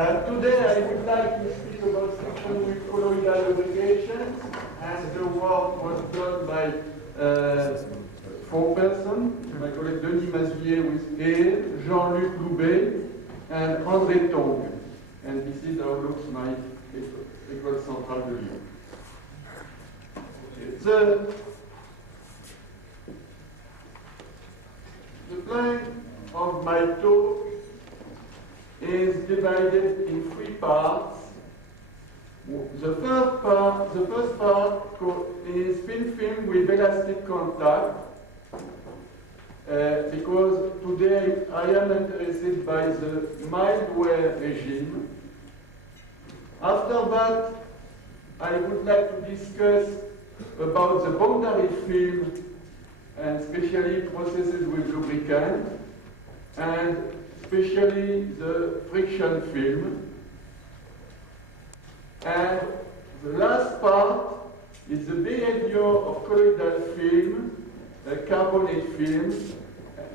Today I would like to speak about friction with colloidal lubrication, and the work was done by 4 persons. My colleague Denis Mazulier with A, Jean-Luc Loubet, and André Tong. And this is how looks my École Centrale de Lyon. The plan of my talk is divided in 3 parts. The first part is thin film with elastic contact, because today I am interested by the mild wear regime. After that, I would like to discuss about the boundary film, and especially processes with lubricant, and especially the friction film. And the last part is the behavior of colloidal film, carbonate film,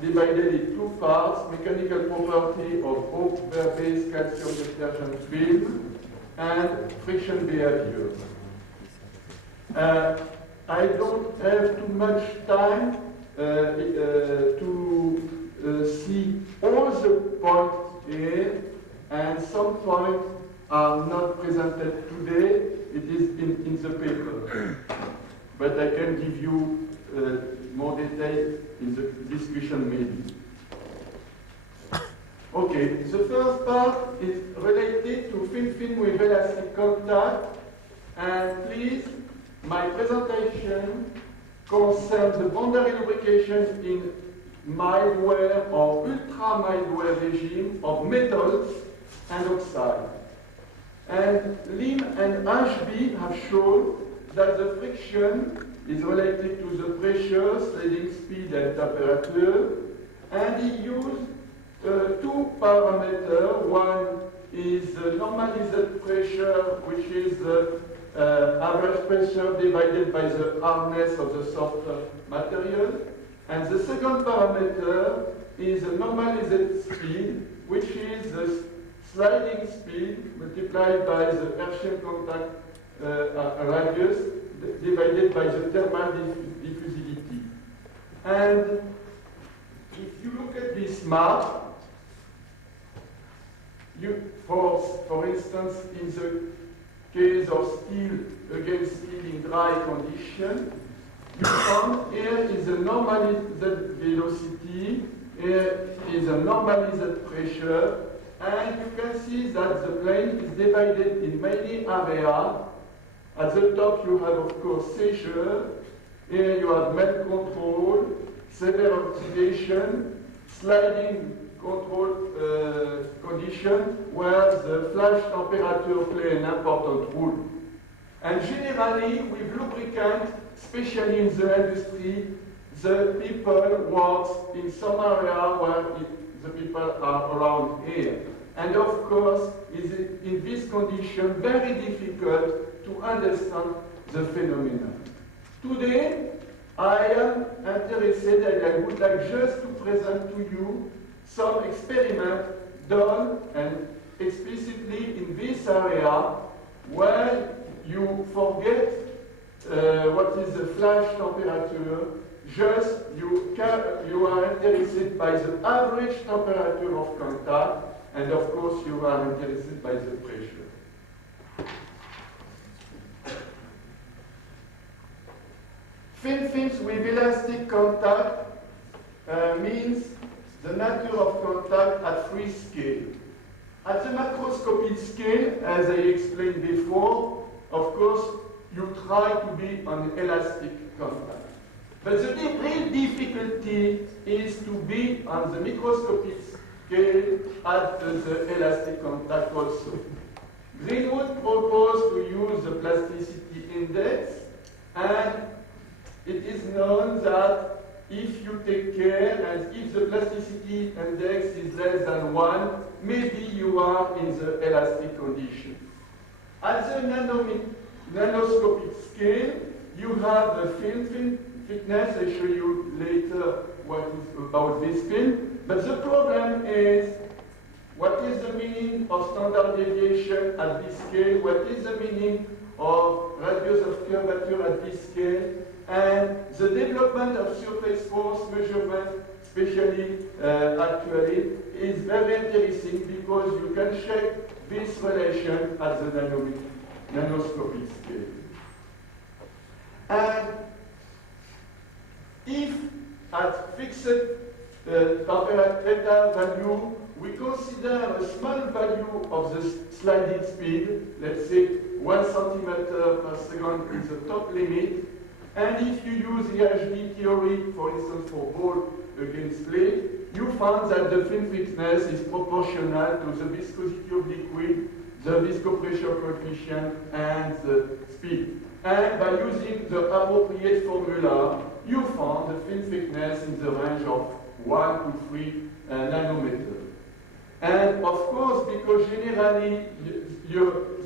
divided in 2 parts: mechanical property of over-base calcium detergent film and friction behavior. I don't have too much time to see all the points here, and some points are not presented today. It is in the paper, but I can give you more details in the discussion maybe. Okay, the first part is related to thin film with elastic contact, and please, my presentation concerns the boundary lubrication in mild wear or ultra mild wear regime of metals and oxide. And Lim and Ashby have shown that the friction is related to the pressure, sliding speed, and temperature, and he used 2 parameters. One is the normalized pressure, which is the average pressure divided by the hardness of the softer material. And the second parameter is the normalized speed, which is the sliding speed multiplied by the Herschel contact radius divided by the thermal diffusivity. And if you look at this map, for instance, in the case of steel against steel in dry condition, you found here is a normalized velocity, here is a normalized pressure, and you can see that the plane is divided in many areas. At the top you have, of course, seizure. Here you have melt control, severe oxidation, sliding control condition, where the flash temperature play an important role. And generally, with lubricant, especially in the industry, the people work in some area where the people are around here. And of course, in this condition, very difficult to understand the phenomenon. Today, I am interested, and I would like just to present to you some experiments done and explicitly in this area, where you forget what is the flash temperature. Just you are interested by the average temperature of contact, and of course you are interested by the pressure. Thin films with elastic contact means the nature of contact at 3 scales. At the macroscopic scale, as I explained before, of course, you try to be on elastic contact. But the real difficulty is to be on the microscopic scale at the elastic contact also. Greenwood proposed to use the plasticity index, and it is known that if you take care and if the plasticity index is less than 1, maybe you are in the elastic condition. At the nanoscopic scale, you have the film thickness. I'll show you later what is about this film. But the problem is What is the meaning of standard deviation at this scale? What is the meaning of radius of curvature at this scale? And the development of surface force measurement, especially actually, is very interesting because you can check this relation at the nanoscopic scale. And if at fixed temperature value, we consider a small value of the sliding speed, let's say 1 centimeter per second is the top limit. And if you use EHD theory, for instance, for ball against plate, you found that the film thickness is proportional to the viscosity of liquid, the viscopressure coefficient, and the speed. And by using the appropriate formula, you found the film thickness in the range of 1 to 3 nanometers. And of course, because generally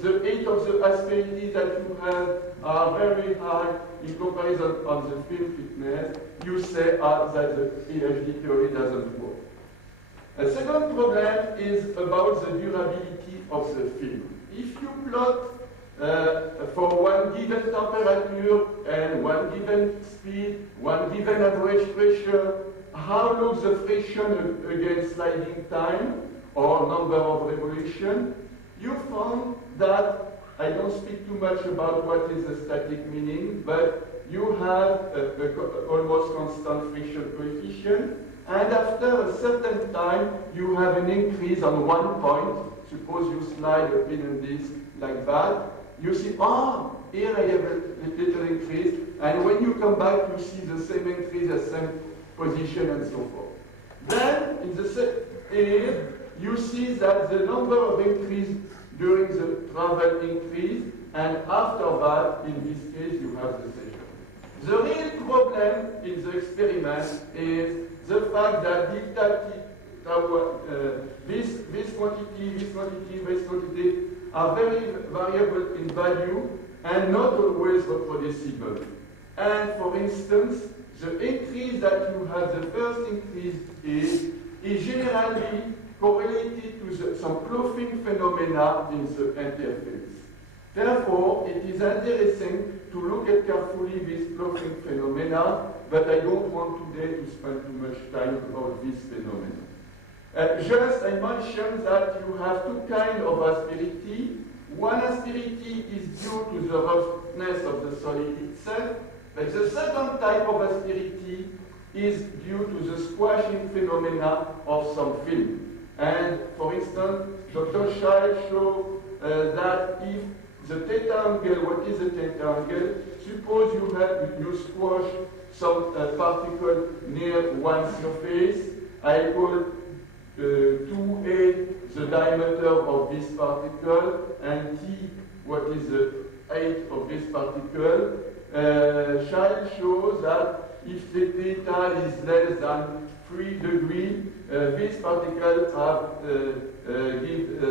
the height of the asperity that you have are very high in comparison of the film thickness, you say that the EHD theory doesn't work. A second problem is about the durability of the film. If you plot for one given temperature and one given speed, one given average pressure, how looks the friction against sliding time or number of revolutions, you found that, I don't speak too much about what is the static meaning, but you have almost constant friction coefficient, and after a certain time, you have an increase on one point. Suppose you slide a pin and disc like that. You see, here I have a little increase, and when you come back, you see the same increase, the same position, and so forth. Then, in the here, you see that the number of increase during the travel increase, and after that, in this case, you have the seizure. The real problem in the experiment is the fact that this quantity are very variable in value and not always reproducible. And for instance, the increase that you have, the first increase is generally correlated to some ploughing phenomena in the interface. Therefore, it is interesting to look at carefully these ploughing phenomena, but I don't want today to spend too much time about this phenomenon. Just I mentioned that you have two kinds of asperity. One asperity is due to the roughness of the solid itself, but the second type of asperity is due to the squashing phenomena of some film. And for instance, Dr. Child showed that if the theta angle, what is the theta angle? Suppose you squash some particle near one surface. I call 2a the diameter of this particle, and t what is the height of this particle. Child shows that if the theta is less than 3 degrees, these particles give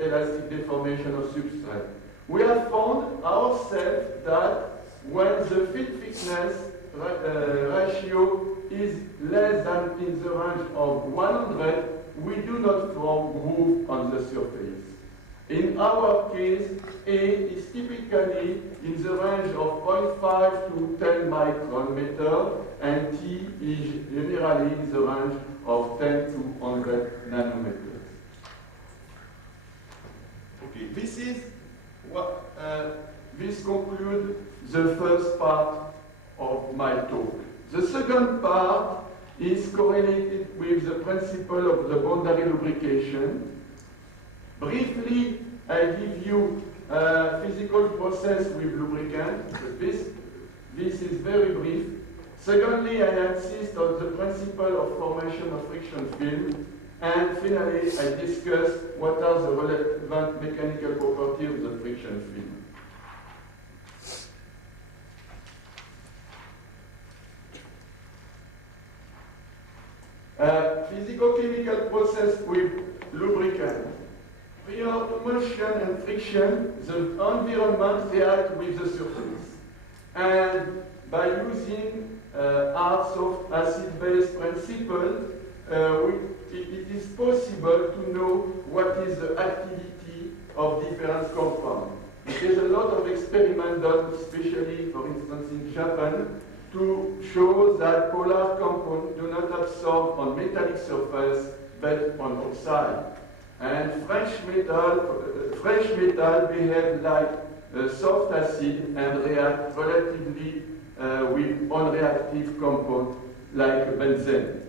elastic deformation of substrate. We have found ourselves that when the film thickness ratio is less than in the range of 100, we do not form groove on the surface. In our case, A is typically in the range of 0.5 to 10 micrometer, and T is generally in the range of 10 to 100 nanometers. Okay, this is what this concludes the first part of my talk. The second part is correlated with the principle of the boundary lubrication. Briefly, I give you a physical process with lubricant. This is very brief. Secondly, I insist on the principle of formation of friction film. And finally, I discuss what are the relevant mechanical properties of the friction film. Physico-chemical process with lubricant. Prior to motion and friction, the environment reacts with the surface. And by using hard, soft, acid-base principle, it is possible to know what is the activity of different compounds. There's a lot of experiments done, especially, for instance, in Japan, to show that polar compounds do not absorb on metallic surface, but on oxide. And fresh metal behave like a soft acid and react relatively with unreactive compounds like benzene.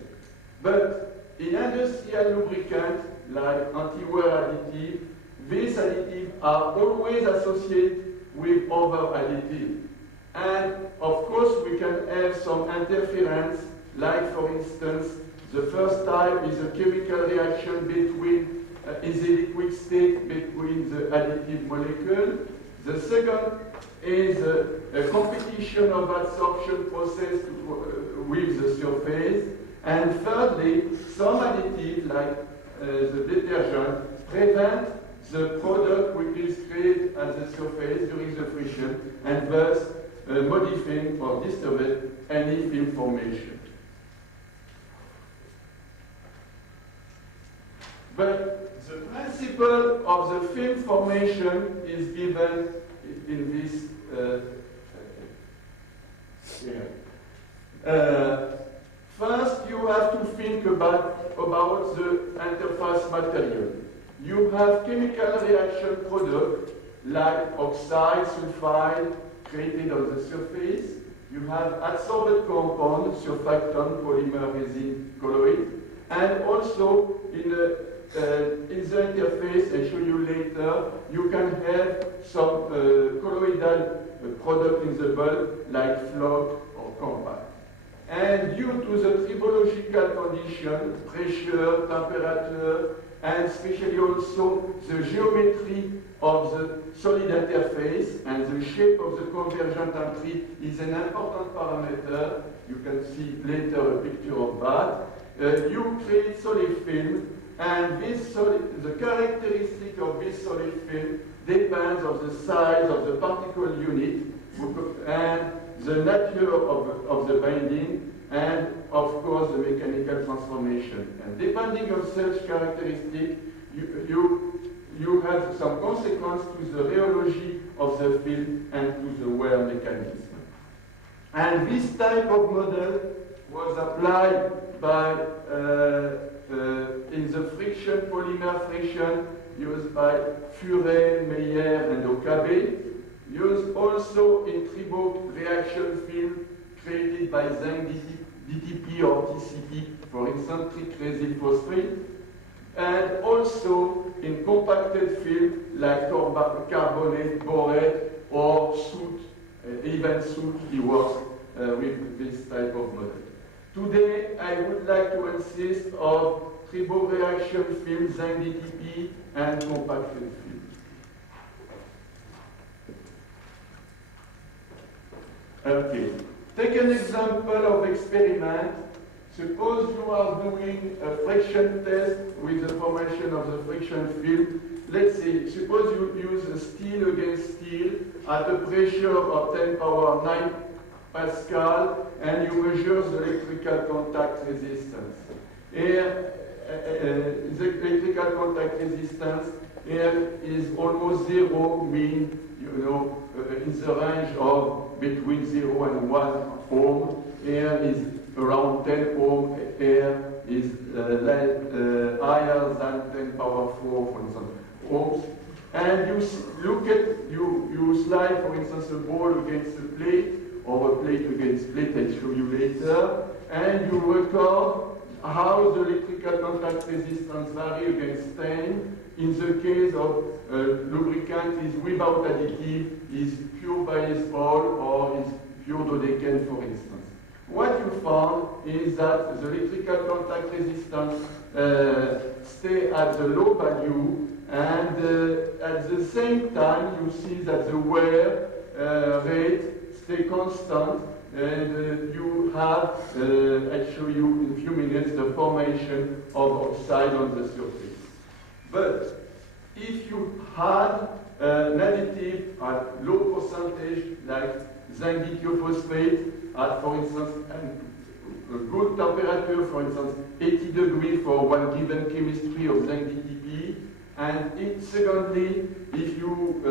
But in industrial lubricants like anti-wear additives, these additives are always associated with other additives. And of course, we can have some interference, like for instance, the first type is a chemical reaction between, in the liquid state between the additive molecule. The second is a competition of adsorption process with the surface. And thirdly, some additives, like the detergent, prevent the product which is created at the surface during the friction, and thus modifying or disturbing any film formation. But the principle of the film formation is given in this here. First, you have to think about the interface material. You have chemical reaction products like oxide, sulfide, created on the surface. You have adsorbed compound, surfactant, polymer, resin, colloid, and also in the interface, I'll show you later, you can have some colloidal product in the bulk like flock or compact. And due to the tribological condition, pressure, temperature, and especially also the geometry of the solid interface and the shape of the convergent entry is an important parameter. You can see later a picture of that. You create solid film, and the characteristic of this solid film depends on the size of the particle unit and the nature of the binding, and of course the mechanical transformation. And depending on such characteristics, you have some consequence to the rheology of the film and to the wear mechanism. And this type of model was applied by in the friction, polymer friction, used by Furet, Meyer, and Okabe, used also in tribo reaction film created by zinc DTP or TCP for instance, tric phosphate, and also in compacted film like carbonate, borate, or soot, even soot, he works with this type of model. Today, I would like to insist on tribo reaction film, zinc DTP, and compacted film. Okay. Take an example of experiment. Suppose you are doing a friction test with the formation of the friction film. Let's say, suppose you use steel against steel at a pressure of 10 power 9 Pascal, and you measure the electrical contact resistance. Here, the electrical contact resistance here is almost zero, mean, you know, in the range of between 0 and 1 ohm. Here is around 10 ohm. Here is higher than 10 power 4, for instance, ohms. And you slide, for instance, a ball against a plate, or a plate against plate, I'll show you later, and you record how the electrical contact resistance varies against 10. In the case of lubricant is without additive, is pure bias oil, or is pure Dordrecht, for instance. What you found is that the electrical contact resistance stay at the low value, and at the same time you see that the wear rate stay constant, and you have, I'll show you in a few minutes, the formation of oxide on the surface. But if you had an additive at low percentage, like zinc dithiophosphate, at, for instance, a good temperature, for instance, 80 degrees for one given chemistry of zinc DTP. And secondly, if you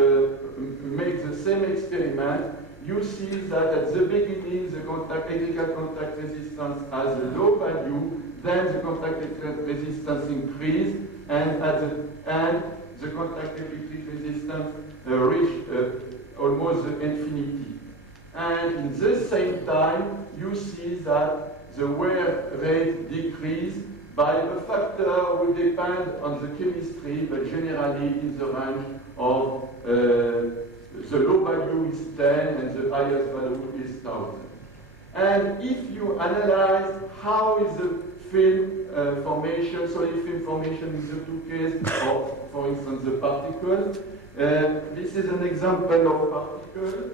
make the same experiment, you see that at the beginning the electrical contact resistance has a low value, then the contact resistance increased, and at the end the contact electric resistance reached almost the infinity. And in the same time, you see that the wear rate decreased by a factor will depend on the chemistry, but generally in the range of the low value is 10 and the highest value is 1000. And if you analyze how is the film formation, solid film formation in the two cases of, for instance, the particle, this is an example of particle.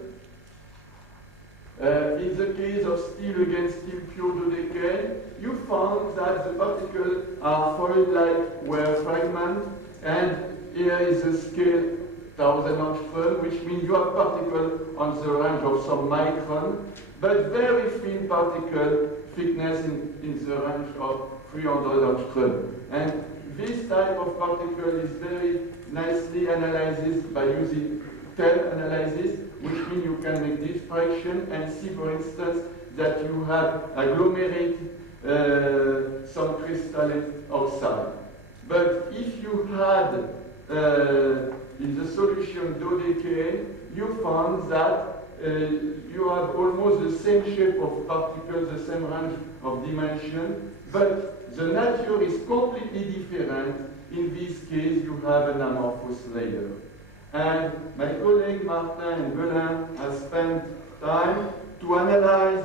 In the case of steel against steel pure Dordrecht, you found that the particles are foil-like wear fragments, and here is the scale 1000 angstrom, which means you have particles on the range of some micron, but very thin particle thickness in the range of 300 angstrom. And this type of particle is very nicely analyzed by using TEL analysis, which means you can make diffraction and see, for instance, that you have agglomerated some crystalline oxide. But if you had in the solution Dordrecht, you found that you have almost the same shape of particles, the same range of dimension, but the nature is completely different. In this case, you have an amorphous layer. And my colleague Martin and Belin have spent time to analyze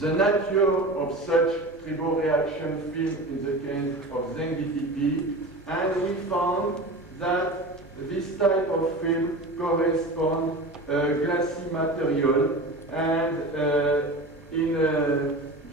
the nature of such triboreaction film in the case of zinc DTP, and we found that this type of film corresponds glassy material, and in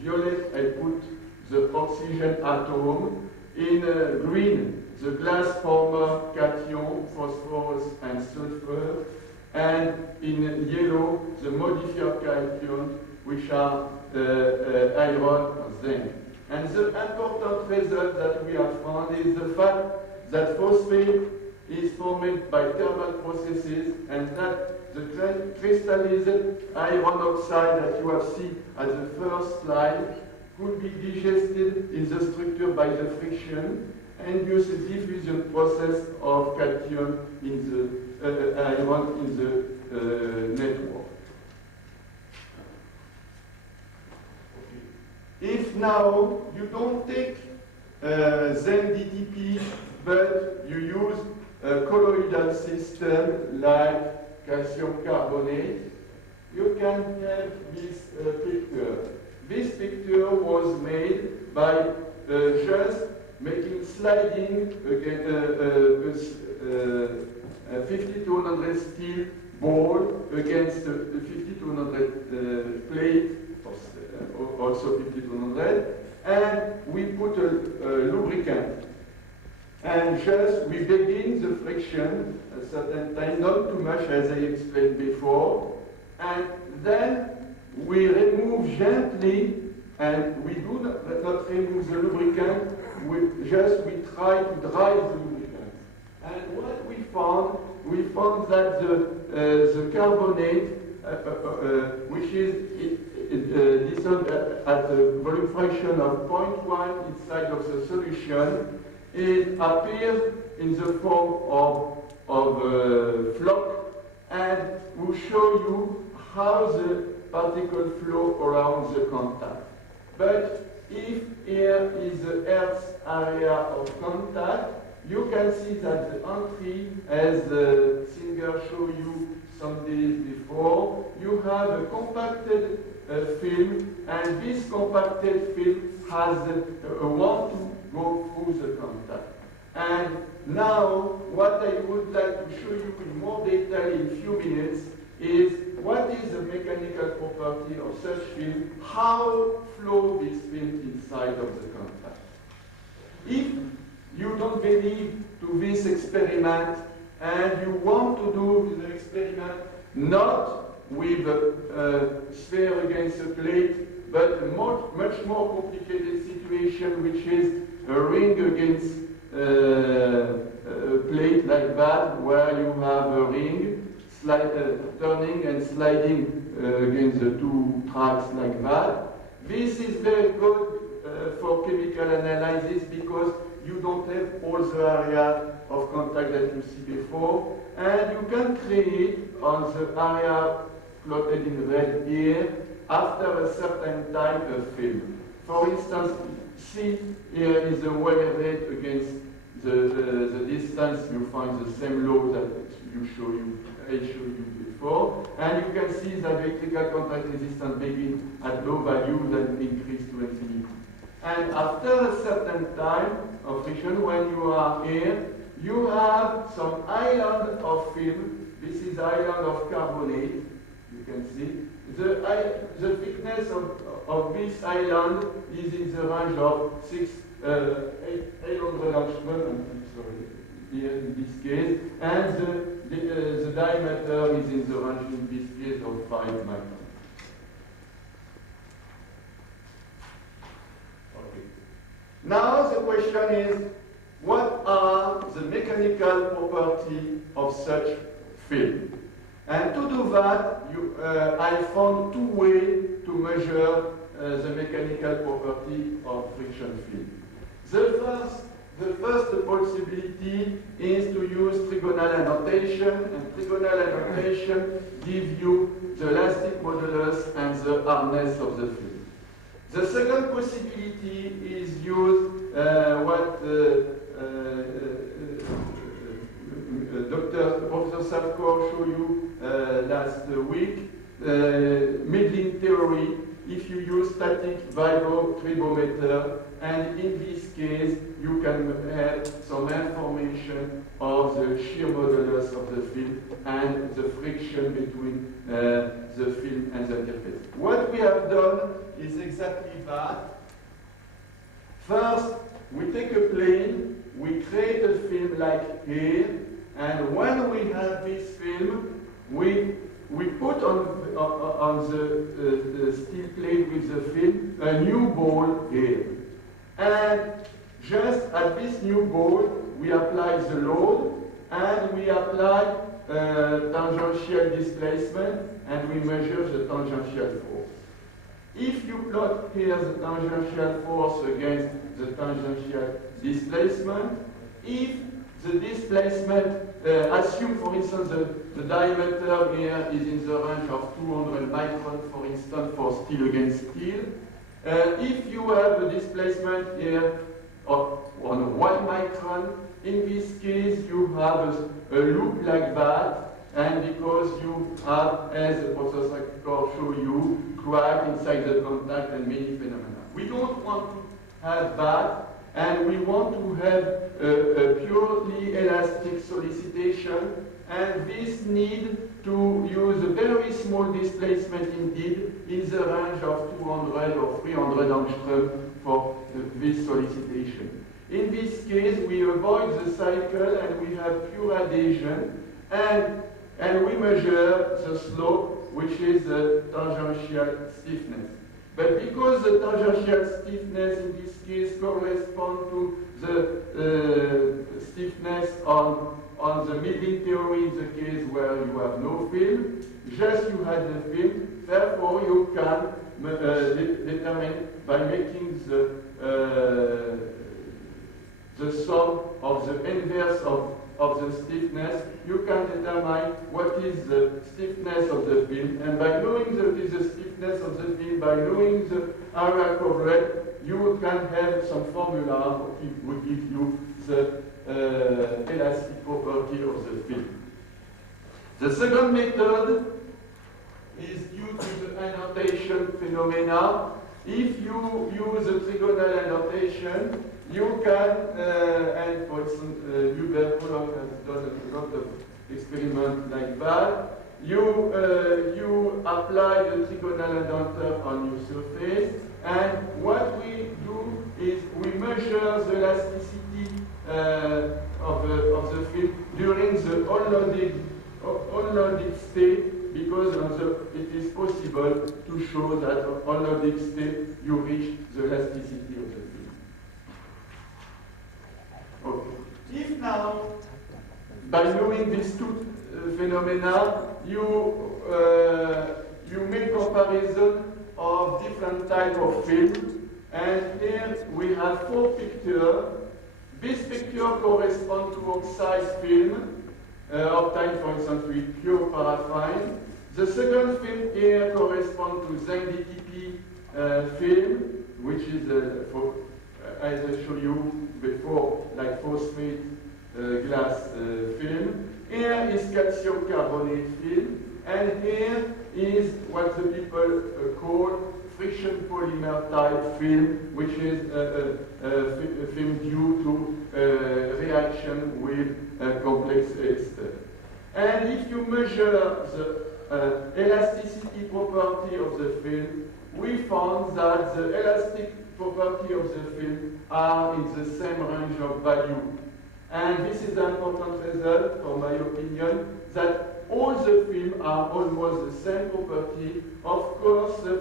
violet I put the oxygen atom, in green the glass former cation, phosphorus and sulfur, and in yellow the modifier cation, which are iron or zinc. And the important result that we have found is the fact that phosphate is formed by thermal processes, and that the crystallized iron oxide that you have seen at the first slide could be digested in the structure by the friction and induce a diffusion process of cation in the iron in the network. If now you don't take zinc DTP, but you use a colloidal system like calcium carbonate, you can have this picture. This picture was made by just making sliding again a 5200 steel ball against a 5200 plate, also 5200, and we put a lubricant. And just we begin the friction a certain time, not too much as I explained before, and then we remove gently, and we do not remove the lubricant, we try to dry the lubricant. And what we found that the carbonate, which is dissolved at a volume fraction of 0.1 inside of the solution, it appears in the form of flock, and will show you how the particles flow around the contact. But if here is the Earth's area of contact, you can see that the entry, as the singer showed you some days before, you have a compacted film, and this compacted film has want to go through the contact. And now, what I would like to show you in more detail in a few minutes is what is the mechanical property of such film, how flow this film inside of the contact. If you don't believe to this experiment and you want to do the experiment not with a sphere against a plate, but a much more complicated situation, which is a ring against a plate like that, where you have a ring turning and sliding against the two tracks like that. This is very good for chemical analysis because you don't have all the area of contact that you see before, and you can create on the area plotted in red here after a certain time a film. For instance, see here is the wear rate against the distance. You find the same law that I showed you before, and you can see that the electrical contact resistance begin at low value and increase to infinity. And after a certain time of friction, when you are here, you have some island of film. This is island of carbonate. You can see the thickness of this island is in the range of 800 angstrom. I'm sorry, here in this case, and the diameter is in the range in this case of 5 microns. Now the question is, what are the mechanical properties of such film? And to do that, I found two ways to measure the mechanical property of friction film. The first possibility is to use trigonal annotation, and trigonal annotation gives you the elastic modulus and the hardness of the film. The second possibility is use what Professor Savkor showed you last week, middling theory, if you use static vibrotribometer, and in this case you can have some information of the shear modulus of the film and the friction between the film and the interface. What we have done is exactly that. First, we take a plane, we create a film like here, and when we have this film, we put on the steel plate with the film a new ball here. And just at this new ball, we apply the load, and we apply tangential displacement, and we measure the tangential force. If you plot here the tangential force against the tangential displacement, if the displacement, assume for instance the diameter here is in the range of 200 microns, for instance, for steel against steel. If you have a displacement here of 1 micron, in this case you have a loop like that, and because you have, as the Professor Savkor showed you, crack inside the contact and many phenomena. We don't want to have that, and we want to have a purely elastic solicitation, and this need to use a very small displacement indeed in the range of 200 or 300 angstrom for this solicitation. In this case, we avoid the cycle and we have pure adhesion, and we measure the slope, which is the tangential stiffness. But because the tangential stiffness in this case corresponds to the stiffness on the middling theory, in the case where you have no film, just you had the film, therefore you can determine by making the sum of the inverse of the stiffness, you can determine what is the stiffness of the film, and by knowing the stiffness of the film, by knowing the area coverage, you can have some formula which will give you the elastic property of the film. The second method is due to the annotation phenomena. If you use a trigonal annotation, you can, and for instance, Pollock has done a lot of experiments like that. You apply the trigonal annotator on your surface, and what we do is we measure the elasticity of the film during the unloaded state because it is possible to show that on loading state you reach the elasticity of the film. Okay. If now, by knowing these two phenomena, you make comparison of different type of film, and here we have 4 pictures. This picture corresponds to oxide film, obtained for instance with pure paraffin. The second film here corresponds to zinc DTP film, which is, as I showed you before, like phosphate glass film. Here is calcium carbonate film, and here is what the people call friction polymer type film, which is a film due to reaction with complex ester. And if you measure the elasticity property of the film, we found that the elastic property of the film are in the same range of value. And this is an important result, for my opinion, that all the films are almost the same property. Of course, the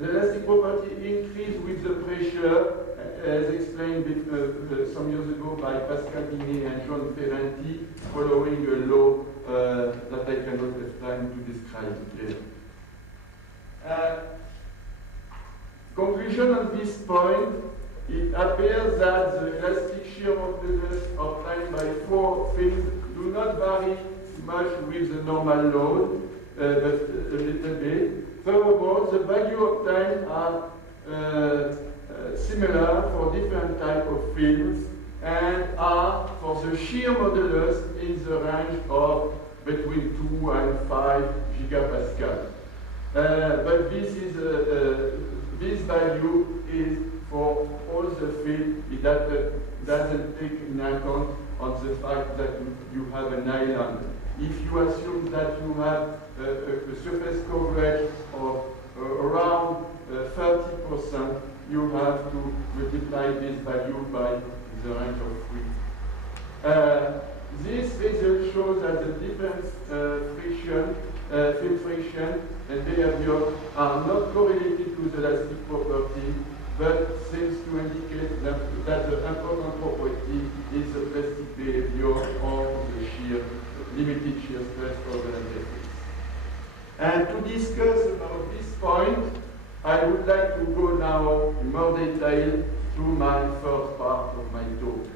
elastic property increases with the pressure, as explained some years ago by Pascal Binet and John Ferranti, following a law that I cannot have time to describe here. Conclusion on this point, it appears that the elastic shear modulus obtained by 4 films do not vary much with the normal load, but a little bit. Furthermore, the value obtained are similar for different type of films and are for the shear modulus in the range of between 2 and 5 gigapascal. But this value is for all the field. It doesn't take into account on the fact that you have an island. If you assume that you have a surface coverage of around 30%, you have to multiply this value by the range of 3. This result shows that the different film friction and behavior are not correlated to the elastic property, but seems to indicate that the important property is the plastic behavior of the limited shear stress over the surface. And to discuss about this point, I would like to go now in more detail to my first part of my talk.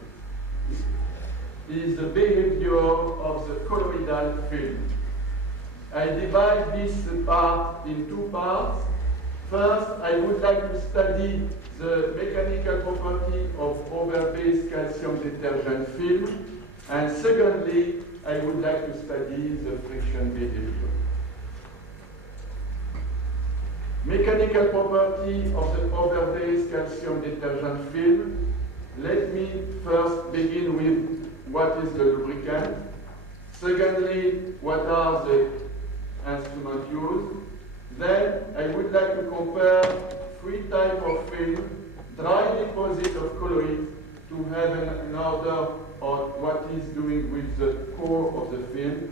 Is the behavior of the colloidal film. I divide this part in 2 parts. First, I would like to study the mechanical property of over-based calcium detergent film. And secondly, I would like to study the friction behavior. Mechanical property of the over-based calcium detergent film. Let me first begin with what is the lubricant. Secondly, what are the instruments used. Then I would like to compare 3 types of film, dry deposit of colloid to have an order on what is doing with the core of the film,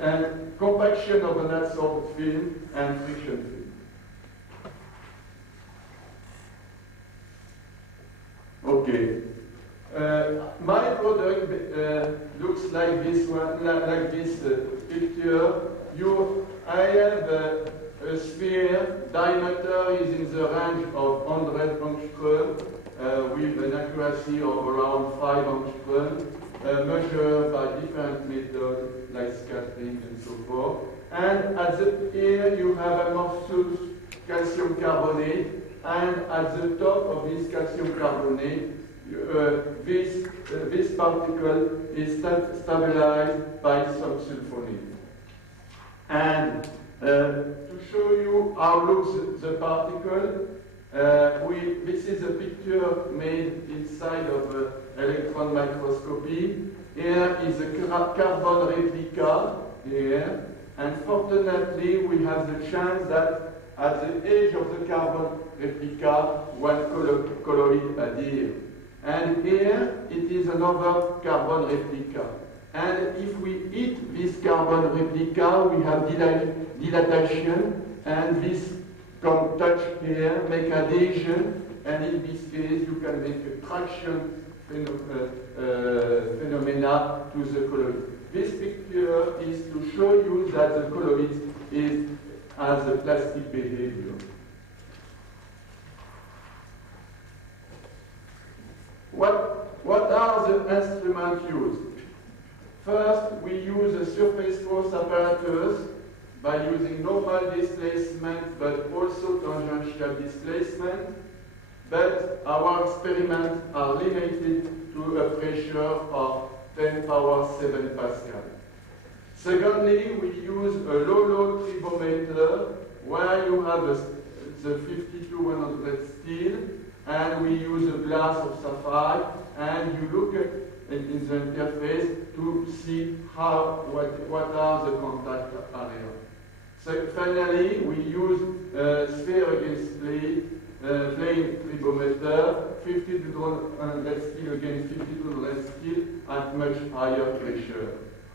and compaction of an adsorbed film and friction film. Okay. My product looks like this one, like this picture. I have a sphere. Diameter is in the range of 100 angstrom with an accuracy of around 5 angstrom, measured by different methods like scattering and so forth. And at the here you have amorphous calcium carbonate, and at the top of this calcium carbonate, this particle is stabilized by some sulfonate. And to show you how looks the particle, this is a picture made inside of electron microscopy. Here is a carbon replica here, and fortunately we have the chance that at the edge of the carbon replica one colloid adhere. And here it is another carbon replica. And if we hit this carbon replica, we have dilatation, and this can touch here, make adhesion, and in this case you can make a traction phenomena to the colloid. This picture is to show you that the colloid has a plastic behavior. What are the instruments used? First, we use a surface force apparatus by using normal displacement but also tangential displacement. But our experiments are limited to a pressure of 10 power 7 Pascal. Secondly, we use a low-load tribometer where you have the 52-100 steel, and we use a glass of sapphire, and you look at in the interface to see what are the contact areas. So finally, we use sphere against plane tribometer, 5200 steel against 5200 steel at much higher pressure.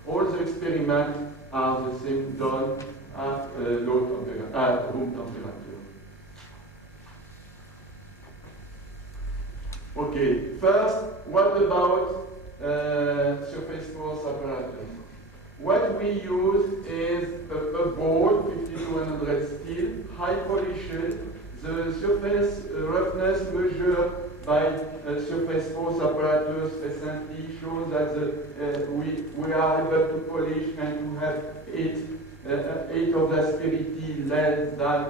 All the experiments are the same done at room temperature. Okay, first, what about surface force apparatus? What we use is a ball, 5200 steel, high polished. The surface roughness measured by surface force apparatus recently shows that we are able to polish and to have 8 of asperity less than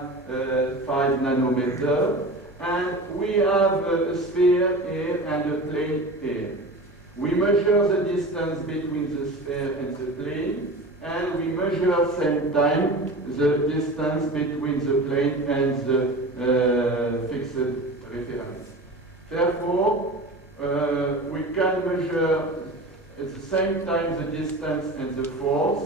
5 nanometer. And we have a sphere here and a plane here. We measure the distance between the sphere and the plane, and we measure at the same time the distance between the plane and the fixed reference. Therefore, we can measure at the same time the distance and the force,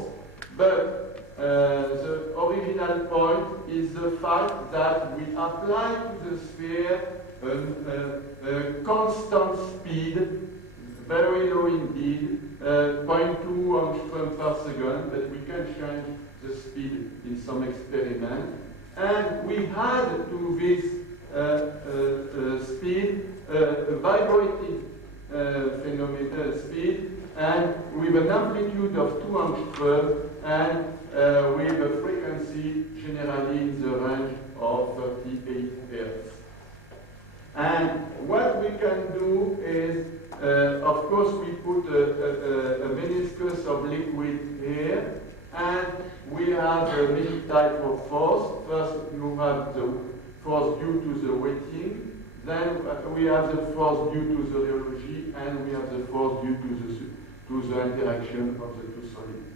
but the original point is the fact that we apply to the sphere a constant speed, very low indeed, 0.2 angstrom per second, but we can change the speed in some experiment. And we add to this speed vibrating phenomenon speed, and with an amplitude of 2 angstrom, and with a frequency generally in the range of 38 Hz. And what we can do is, of course, we put a meniscus of liquid here, and we have many types of force. First, you have the force due to the weighting, then we have the force due to the rheology, and we have the force due to the interaction of the two solids.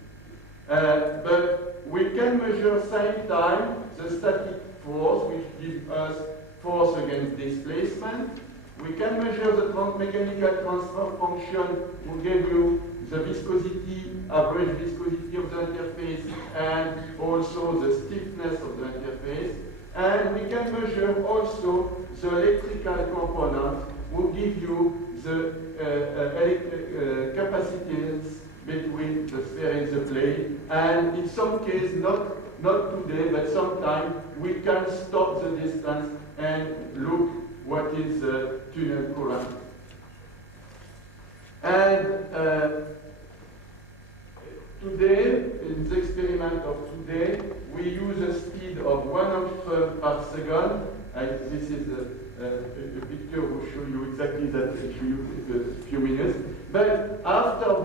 But we can measure at the same time the static force, which gives us force against displacement. We can measure the mechanical transfer function, will give you the viscosity, average viscosity of the interface, and also the stiffness of the interface. And we can measure also the electrical component, will give you the capacities between the sphere and the plane. And in some cases, not today, but sometime, we can stop the distance and look what is the tunnel current. And today, in the experiment of today, we use a speed of 1 angstrom per second. This is a picture will show you exactly that in a few minutes. But after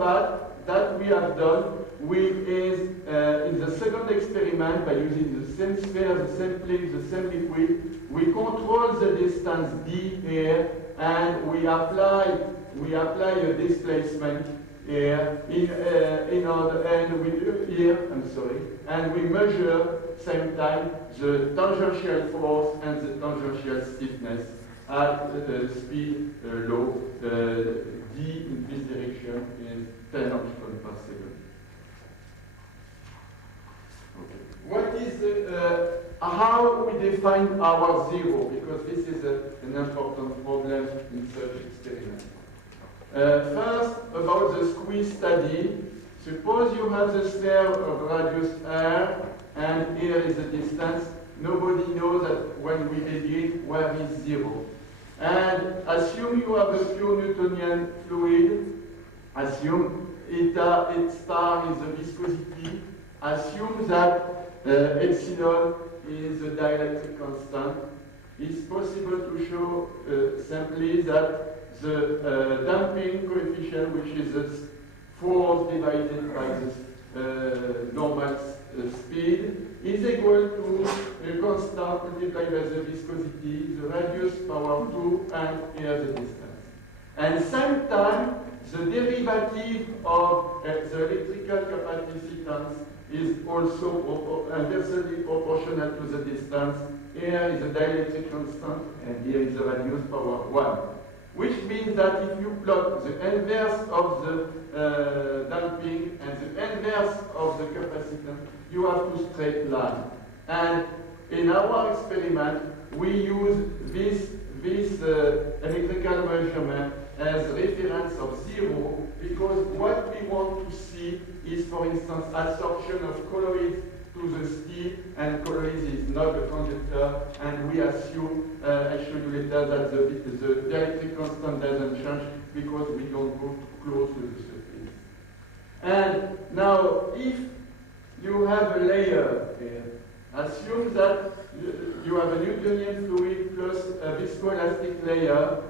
that we have done, in the second experiment, by using the same sphere, the same plane, the same liquid, we control the distance d here, and we apply a displacement here in order, and we here. I'm sorry, and we measure same time the tangential force and the tangential stiffness at speed low. D in this direction is 10 angstrom per second. Okay. What is how we define our zero? Because this is an important problem in such experiments. First, about the squeeze study, Suppose you have the sphere of radius r, and here is the distance. Nobody knows that when we begin where is 0. And assume you have a pure Newtonian fluid. Assume eta star is the viscosity. Assume that epsilon is the dielectric constant. It's possible to show simply that the damping coefficient, which is the force divided by the normal speed, is equal to a constant multiplied by the viscosity, the radius power 2, and here the distance. And same time, the derivative of the electrical capacitance is also inversely proportional to the distance. Here is the dielectric constant, and here is the radius power 1. Which means that if you plot the inverse of the damping and the inverse of the capacitance, you have two straight lines. And in our experiment, we use this electrical measurement as reference of 0, because what we want to see is, for instance, absorption of colloids to the steel, and colloids is not a conductor, and we assume, I show you later, that the dielectric constant doesn't change because we don't go too close to the surface. And now, if you have a layer here, assume that you have a Newtonian fluid plus a viscoelastic layer.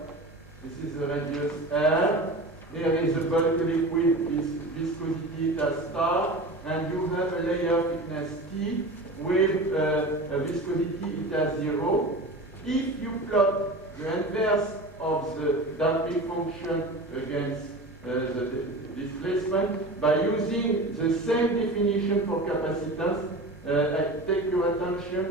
This is the radius R. Here is the bulk liquid with viscosity eta star, and you have a layer thickness T with a viscosity eta 0. If you plot the inverse of the damping function against the displacement by using the same definition for capacitance, I take your attention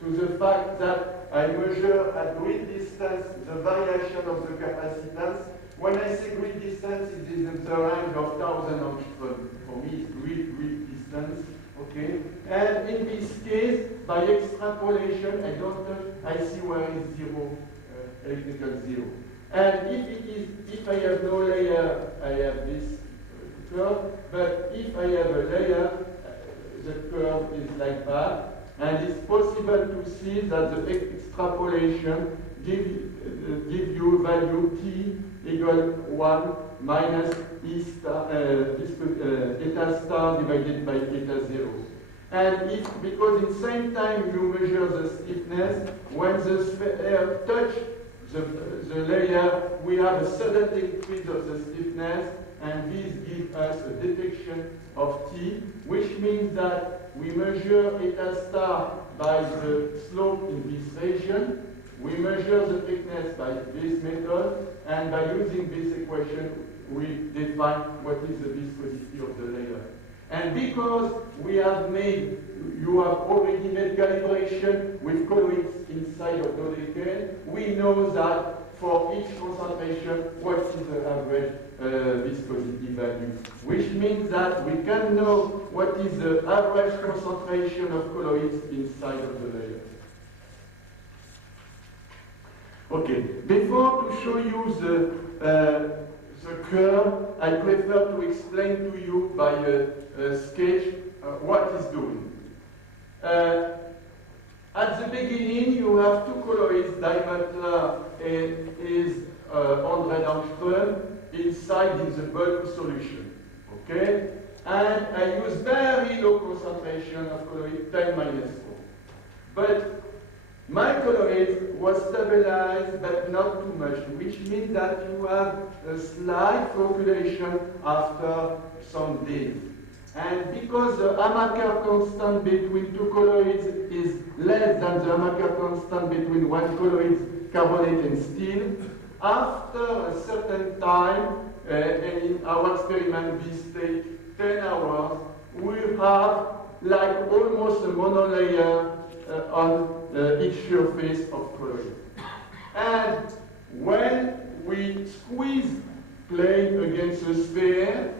to the fact that I measure at grid distance the variation of the capacitance. When I say grid distance, it is in the range of 1,000 angstrom. For me, it's grid distance. Okay. And in this case, by extrapolation, I see where is 0, electrical 0. And if I have no layer, I have this curve. But if I have a layer, the curve is like that. And it's possible to see that the extrapolation give you value T equal 1 minus eta star divided by eta 0. And because in the same time you measure the stiffness, when the sphere touch the layer, we have a sudden increase of the stiffness, and this gives us a detection of T, which means that we measure eta star by the slope in this region. We measure the thickness by this method, and by using this equation, we define what is the viscosity of the layer. And because you have already made calibration with colloids inside of Dordrecht, we know that for each concentration, what is the average viscosity value, which means that we can know what is the average concentration of colloids inside of the layer. Okay, before to show you the curve, I prefer to explain to you by a sketch what it's doing. At the beginning, you have two colloids, diameter is 100 angstrom, inside in the bulk solution. Okay? And I use very low concentration of colloid, 10 minus 4. But my colloid was stabilized, but not too much, which means that you have a slight flocculation after some days. And because the Hamaker constant between two colloids is less than the Hamaker constant between one colloid, carbonate and steel, after a certain time, and in our experiment this takes 10 hours, we have like almost a monolayer on each surface of colloid. And when we squeeze plane against the sphere,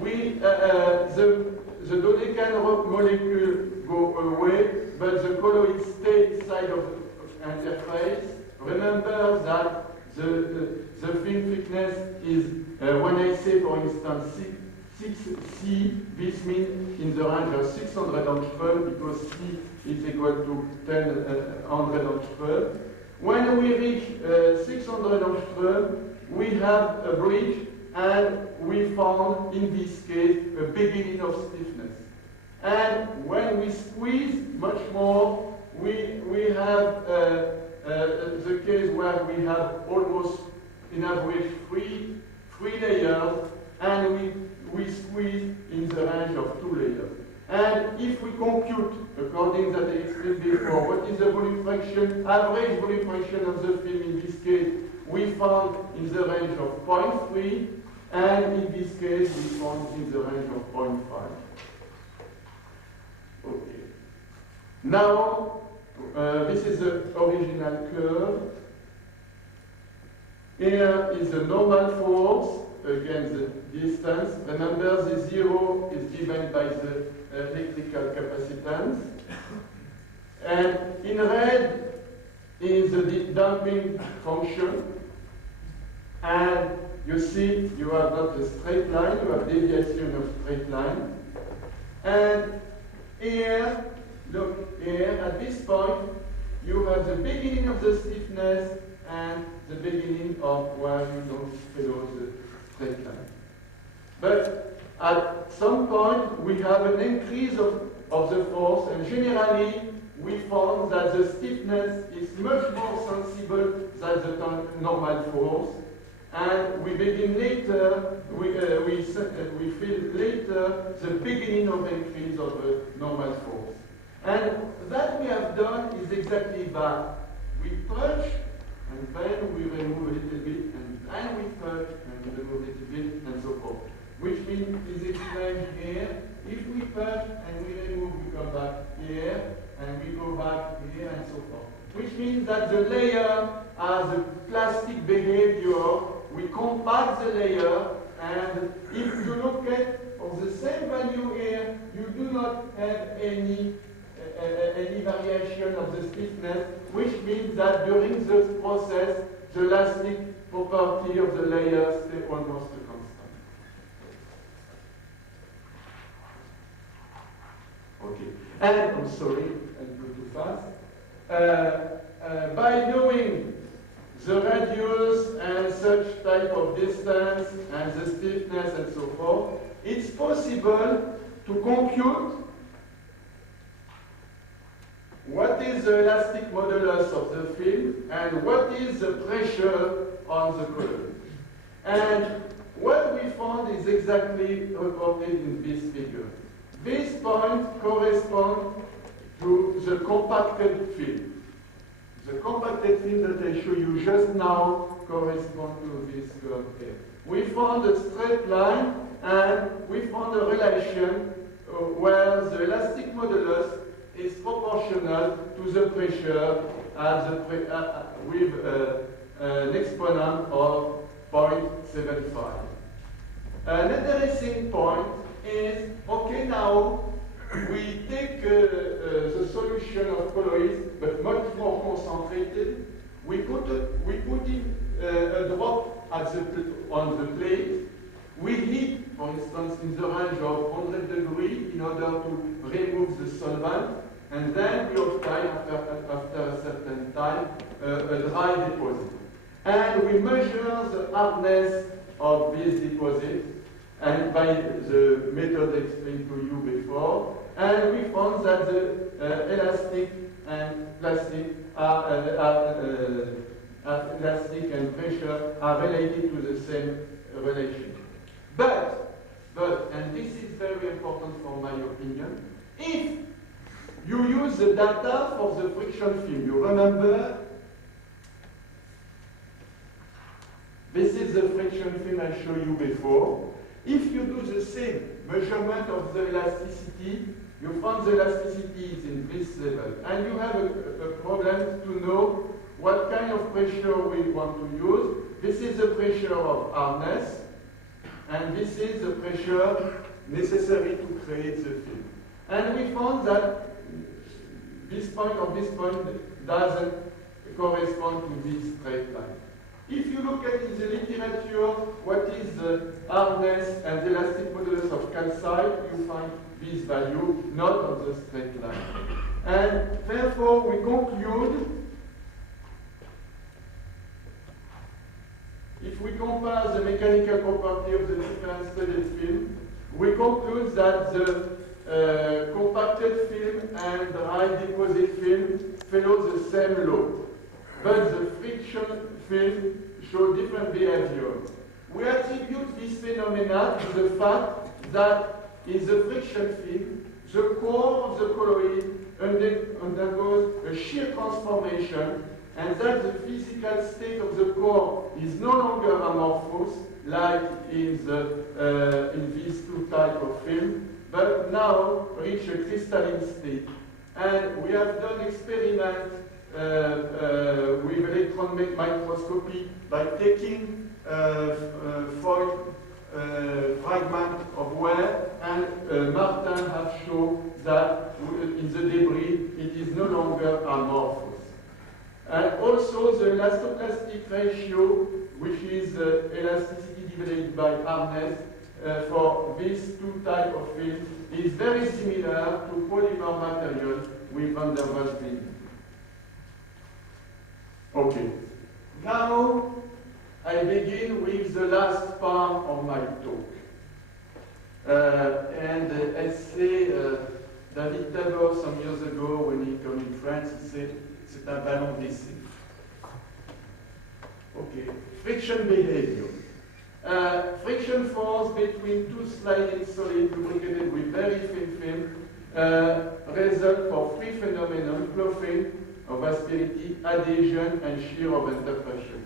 the Dordrecht molecule go away, but the colloid stay inside of the interface. Remember that the film thickness is, when I say, for instance, 6C, this means in the range of 600 angstrom, because C is equal to 100 angstrom. When we reach 600 angstrom, we have a bridge, and we found, in this case, a beginning of stiffness. And when we squeeze much more, we have the case where we have almost, in average, three layers, and we squeeze in the range of 2 layers. And if we compute, according that I explained before, what is the volume fraction, average volume fraction of the film in this case, we found in the range of 0.3, and in this case we found in the range of 0.5. Okay. Now, this is the original curve. Here is the normal force against the distance. Remember, the 0 is given by the electrical capacitance. And in red is the damping function. And you see, you have not a straight line, you have deviation of straight line. And here, look, here, at this point, you have the beginning of the stiffness and the beginning of where you don't follow the straight line. But at some point, we have an increase of the force, and generally, we found that the stiffness is much more sensible than the normal force. And we begin later, we feel later the beginning of increase of the normal force. And that we have done is exactly that. We touch, and then we remove a little bit, and then we touch, and remove a little bit, and so forth. Which means is explained here. If we touch and we remove, we come back here, and we go back here, and so forth. Which means that the layer has a plastic behavior. We compact the layer, and if you look at of the same value here, you do not have any variation of the stiffness, which means that during this process, the elastic property of the layer stays almost constant. Okay, and I'm sorry, I go too fast. By doing the radius and such type of distance and the stiffness and so forth, it's possible to compute what is the elastic modulus of the film and what is the pressure on the column. And what we found is exactly reported in this figure. This point corresponds to the compacted film. The compacted film that I show you just now corresponds to this curve here. We found a straight line, and we found a relation where the elastic modulus is proportional to the pressure with an exponent of 0.75. An interesting point is, okay, now we take the solution of colloids, but much more concentrated. We put in a drop on the plate. We heat, for instance, in the range of 100 degrees in order to remove the solvent, and then we obtain, after a certain time, a dry deposit. And we measure the hardness of this deposit, and by the method explained to you before, and we found that the elastic and plastic elastic and pressure are related to the same relation. But, and this is very important for my opinion, if you use the data for the friction film, you remember, this is the friction film I showed you before. If you do the same measurement of the elasticity, you find the elasticity is in this level. And you have a problem to know what kind of pressure we want to use. This is the pressure of hardness, and this is the pressure necessary to create the film. And we found that this point or this point doesn't correspond to this straight line. If you look at in the literature what is the hardness and elastic modulus of calcite, you find this value not on the straight line. And therefore we conclude, if we compare the mechanical property of the different studied film, we conclude that the compacted film and dry deposit film follow the same law, but the friction film show different behavior. We attribute this phenomena to the fact that in the friction film, the core of the colloid undergoes a shear transformation, and that the physical state of the core is no longer amorphous, like in these two types of film, but now reach a crystalline state. And we have done experiments with electron microscopy by taking foil fragment of wire, and Martin has shown that in the debris it is no longer amorphous. And also the elastoplastic ratio, which is elasticity divided by hardness, for these two types of film is very similar to polymer material with van der Waals binding. Okay. Now I begin with the last part of my talk. I say David Tabor some years ago when he came in France, he said, c'est un ballon d'essai. Okay, friction behavior. Friction force between two sliding solids lubricated with very thin film result for three phenomena: ploughing of asperity, adhesion, and shear of interpressure.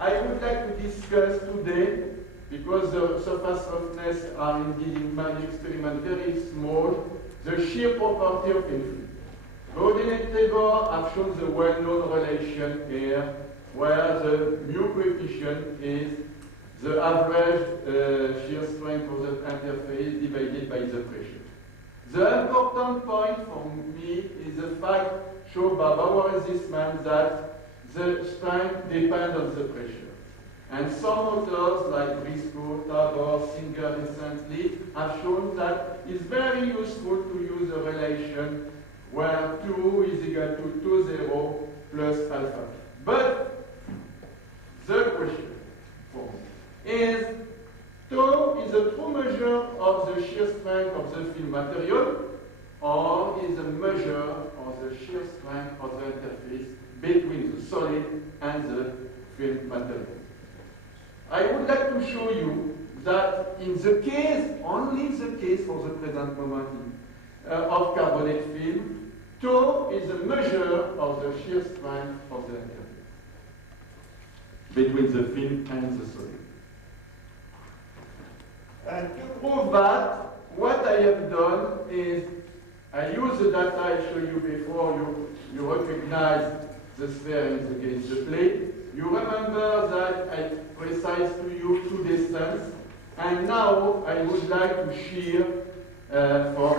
I would like to discuss today, because the surface roughness are indeed in my experiment very small, the shear property of influence. Rodin and Tabor have shown the well-known relation here, where the mu coefficient is the average shear strength of the interface divided by the pressure. The important point for me is the fact shown by Bauer and Zisman that the strength depends on the pressure. And some authors like Briscoe, Tabor, Singer recently have shown that it's very useful to use a relation where 2 is equal to 2,0 plus alpha. But the question for me is, tau is a true measure of the shear strength of the film material, or is a measure of the shear strength of the interface between the solid and the film material. I would like to show you that in the case, only the case for the present moment of carbonate film, tau is a measure of the shear strength of the interface between the film and the solid. And to prove that, what I have done is I use the data I showed you before. You recognize the sphere against the plate. You remember that I precise to you two distance, and now I would like to shear for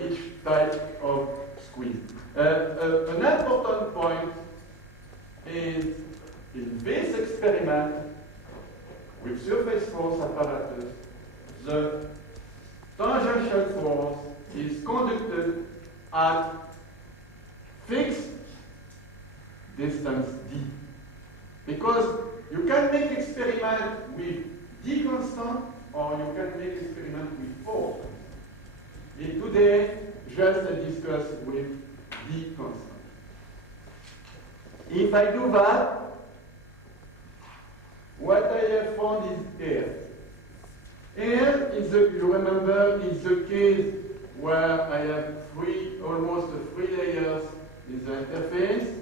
each type of squeeze. An important point is in this experiment with surface force apparatus, the tangential force is conducted at fixed distance d. Because you can make experiment with d constant, or you can make experiment with force. And today, just discuss with d constant. If I do that, what I have found is here. Here is the, you remember, is the case where I have almost three layers in the interface.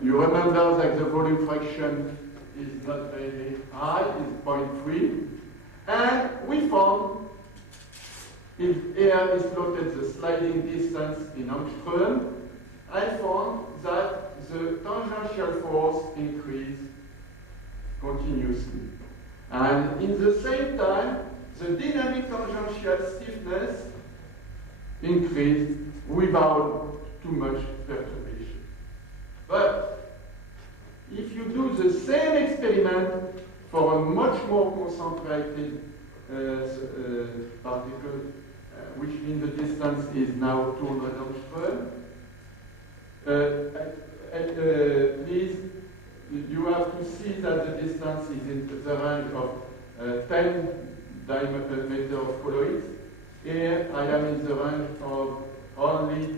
You remember that the volume fraction is not very high, it's 0.3. And we found, if here is plotted the sliding distance in angstrom, I found that the tangential force increased continuously. And in the same time, the dynamic tangential stiffness increased without too much perturbation. But if you do the same experiment for a much more concentrated particle, which means the distance is now 200 angstrom, please, you have to see that the distance is in the range of 10 diameter of colloids. Here I am in the range of only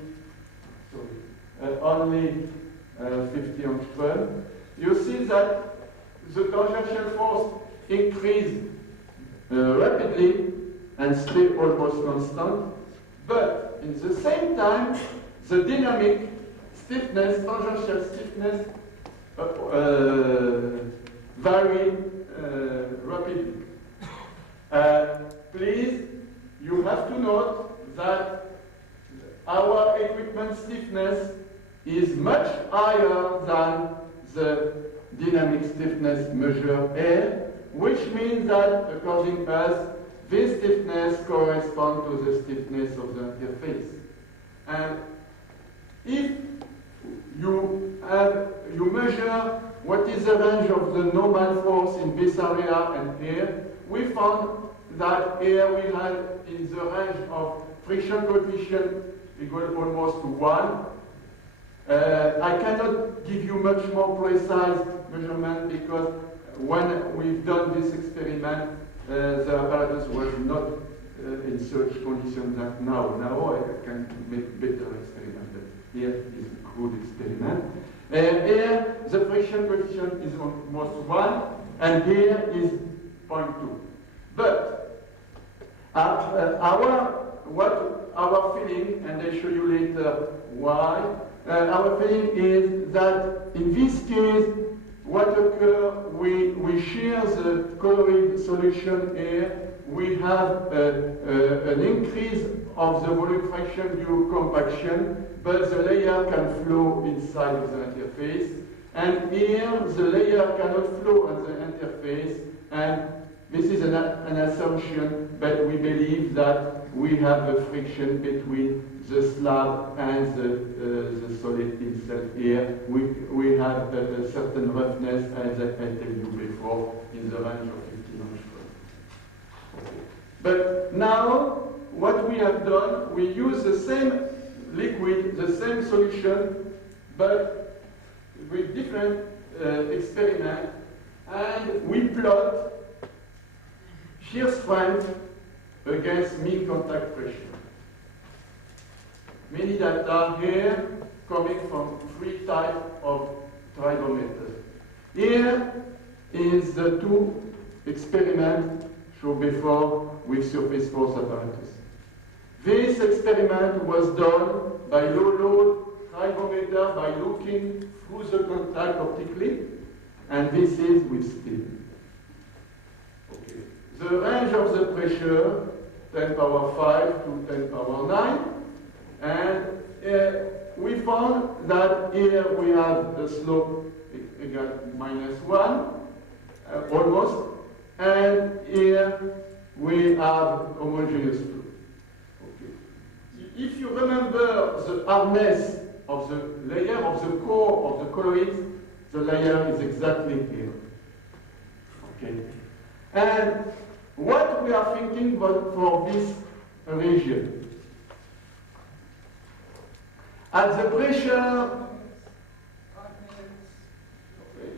50 angstrom. You see that the tangential force increased rapidly and stay almost constant, but in the same time the dynamic stiffness, tangential stiffness, vary rapidly. Please, you have to note that our equipment stiffness is much higher than the dynamic stiffness measured here, which means that, according to us, this stiffness corresponds to the stiffness of the interface. And if you measure what is the range of the normal force in this area and here, we found that here we had in the range of friction coefficient equal almost to 1. I cannot give you much more precise measurement because when we've done this experiment, the apparatus was not in such conditions that now. Now I can make better experiment, but here is a crude experiment. Here the friction coefficient is almost 1, and here is 0.2. But our feeling, and I show you later why, our feeling is that in this case, what occurs, we share the colloid solution here, we have an increase of the volume fraction due to compaction, but the layer can flow inside of the interface, and here the layer cannot flow on the interface, and this is an assumption, but we believe that we have a friction between the slab and the solid itself here. We have a certain roughness, as I told you before, in the range of 15 angstrom. But now, what we have done, we use the same liquid, the same solution, but with different experiment, and we plot shear strength against mean contact pressure. Many data here coming from 3 types of tribometers. Here is the 2 experiments shown before with surface force apparatus. This experiment was done by low load tribometer by looking through the contact optically, and this is with spin. Okay. The range of the pressure, 10 power 5 to 10 power 9, and we found that here we have the slope equal -1, almost, and here we have homogeneous flow. Okay. If you remember the hardness of the layer of the core of the colloids, the layer is exactly here. Okay. And what we are thinking about for this region? At the pressure,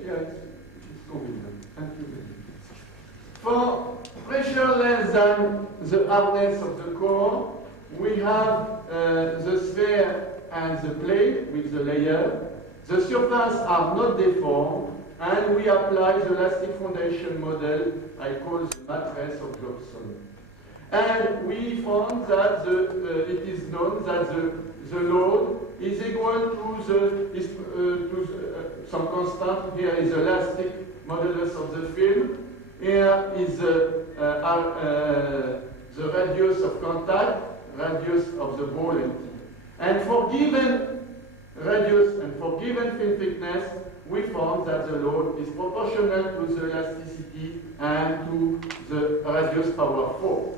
it's convenient. Thank you very much. For pressure less than the hardness of the core, we have the sphere and the plate with the layer. The surfaces are not deformed, and we apply the elastic foundation model I call the matrix of Johnson. And we found that it is known that the load is equal to some constant. Here is elastic modulus of the film. Here is the radius of contact, radius of the ball empty. And for given radius and for given film thickness, we found that the load is proportional to the elasticity and to the radius power 4.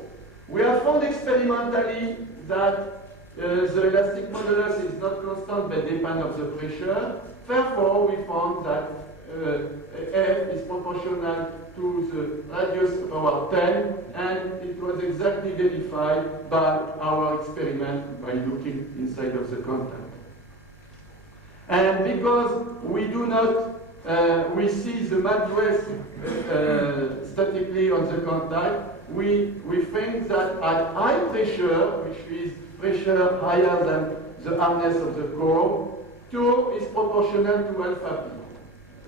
We have found experimentally that the elastic modulus is not constant but depends on the pressure. Therefore, we found that F is proportional to the radius power 10, and it was exactly verified by our experiment by looking inside of the contact. And because we do not we see the mattress statically on the contact, we think that at high pressure, which is pressure higher than the hardness of the core, tau is proportional to alpha p.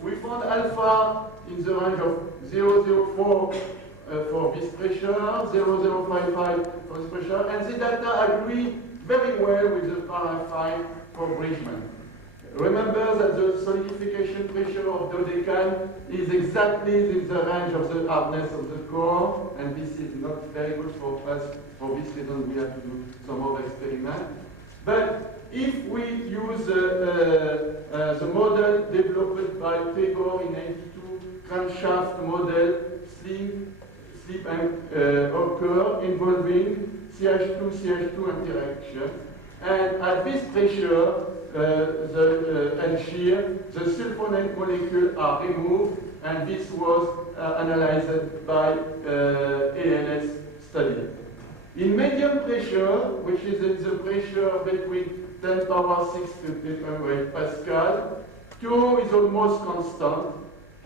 We found alpha in the range of 0.04 for this pressure, 0.055 for this pressure, and the data agree very well with the paraffin for Bridgman. Remember that the solidification pressure of dodecan is exactly in the range of the hardness of the core, and this is not very good for us. For this reason, we have to do some more experiment. But if we use the model developed by Tabor in 92, crankshaft model, slip and occur involving CH2-CH2 interaction, and at this pressure, and shear, the sulfonate molecules are removed, and this was analyzed by ALS study. In medium pressure, which is the pressure between 10 power 6 to 8 Pascal, tau is almost constant,